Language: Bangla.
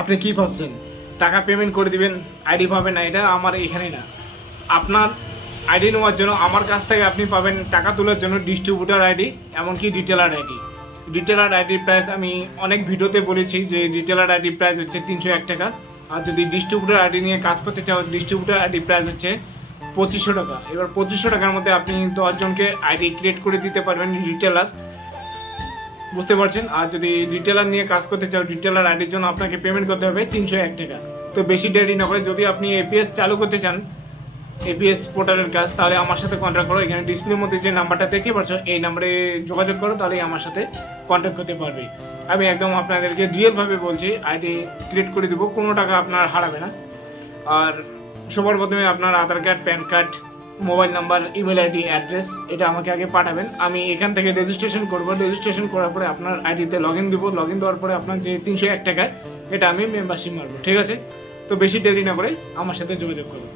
আপনি কি ভাবছেন টাকা পেমেন্ট করে দিবেন আইডি পাবেন না? এটা আমার এখানেই না। আপনার আইডি নেওয়ার জন্য আমার কাছ থেকে আপনি পাবেন টাকা তোলার জন্য ডিস্ট্রিবিউটার আইডি, এমনকি রিটেলার আইডি। রিটেলার আইডির প্রাইস আমি অনেক ভিডিওতে বলেছি যে রিটেলার আইডির প্রাইস হচ্ছে 301 টাকা। আর যদি ডিস্ট্রিবিউটার আইডি নিয়ে কাজ করতে চাও, ডিস্ট্রিবিউটার আইডি প্রাইস হচ্ছে 2500 টাকা। এবার 2500 টাকার মধ্যে আপনি 10 জনকে আইডি ক্রিয়েট করে দিতে পারবেন রিটেলার, বুঝতে পারছেন। আর যদি রিটেলার নিয়ে কাজ করতে চাও, রিটেলার আইডির জন্য আপনাকে পেমেন্ট করতে হবে 301 টাকা। তো বেশি দেরি না করে যদি আপনি এপিএস চালু করতে চান, এপিএস পোর্টালের কাজ, তাহলে আমার সাথে কন্ট্যাক্ট করো। এখানে ডিসপ্লের মধ্যে যে নাম্বারটা দেখতে পাচ্ছ এই নাম্বারে যোগাযোগ করো, তাহলে আমার সাথে কন্ট্যাক্ট করতে পারবে। আমি একদম আপনাদেরকে রিয়েলভাবে বলছি, আইডি ক্রিয়েট করে দেবো, কোনো টাকা আপনার হারাবে না। আর সবার প্রথমে আপনার Aadhaar card, PAN card, mobile number, email ID, address এটা আমাকে আগে পাঠাবেন। আমি এখান থেকে রেজিস্ট্রেশন করব। রেজিস্ট্রেশন করার পরে আপনার আইডিতে লগ ইন দেবো। লগ ইন দেওয়ার পরে আপনার যে 301 টাকায় এটা আমি মেম্বারশিপ মারবো, ঠিক আছে? তো বেশি দেরি না করে আমার সাথে যোগাযোগ করুন।